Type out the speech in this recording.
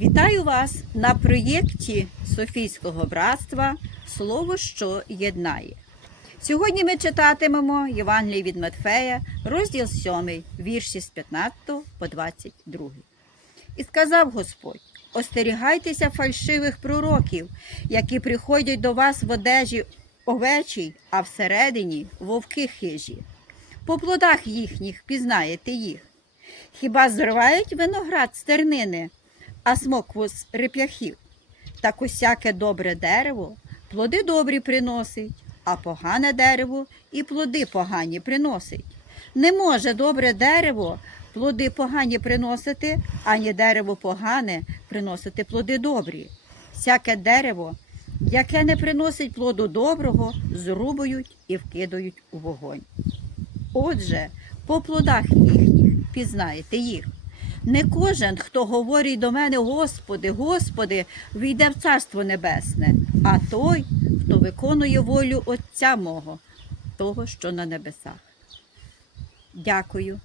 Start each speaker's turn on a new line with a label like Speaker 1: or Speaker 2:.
Speaker 1: Вітаю вас на проєкті Софійського братства Слово, що єднає. Сьогодні ми читатимемо Євангеліє від Матфея, розділ 7, вірші з 15 по 22. І сказав Господь: остерігайтеся фальшивих пророків, які приходять до вас в одежі овечій, а всередині вовки хижі. По плодах їхніх пізнаєте їх. Хіба зривають виноград з тернини, а смокву з реп'яхів? Так усяке добре дерево плоди добрі приносить, а погане дерево і плоди погані приносить. Не може добре дерево плоди погані приносити, ані дерево погане приносити плоди добрі. Всяке дерево, яке не приносить плоду доброго, зрубують і вкидають у вогонь. Отже, по плодах їхніх пізнаєте їх. Не кожен, хто говорить до мене, Господи, Господи, війде в Царство Небесне, а той, хто виконує волю Отця мого, того, що на небесах. Дякую